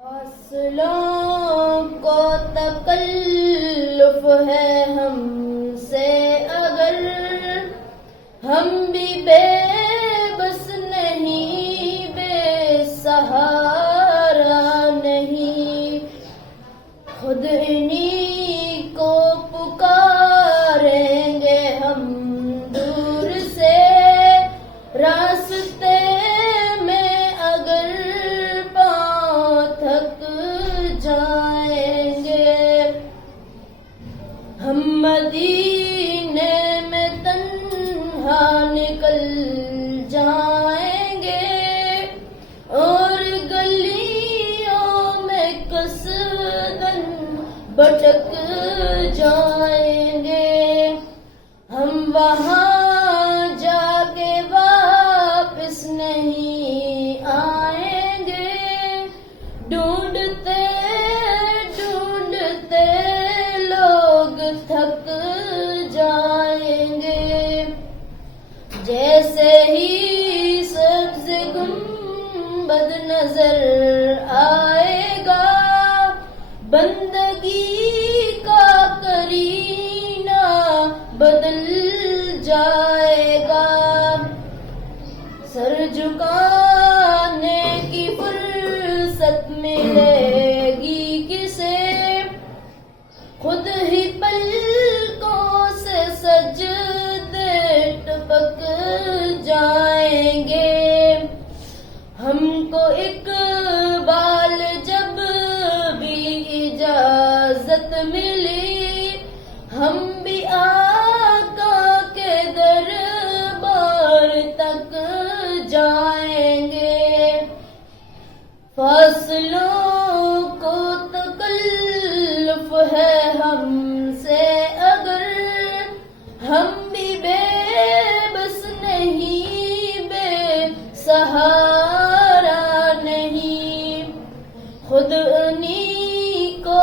فاصلوں کو تکلف ہے ہم سے اگر ہم بھی بے بس نہیں، بے سہارا نہیں، خود انہی کو پکاریں گے ہم دور سے، راستے میں اگر پاؤں تھک جائیں گے، ہم مدینے میں تنہا نکل جائیں گے اور گلیوں میں قصداً بھٹک جائیں گے، ہم وہاں جا کے واپس نہیں آئیں گے، ڈھونڈتے ڈھونڈتے لوگ تھک جائیں گے، جیسے ہی سبز گنبد نظر آئے گا، بندگی کا کرینہ بدل جائے گا، سر جھکانے کی فرصت ملے گی کسے، خود ہی پلکوں سے سجدے ٹپک جائیں گے، ہم کو اقبال جب بھی اجازت ملی، ہم بھی آقا کے دربار تک جائیں گے، فاصلوں کو تکلف ہے ہم سے اگر ہم بھی بے بس نہیں، بے سہارا نہیں، خود انہی کو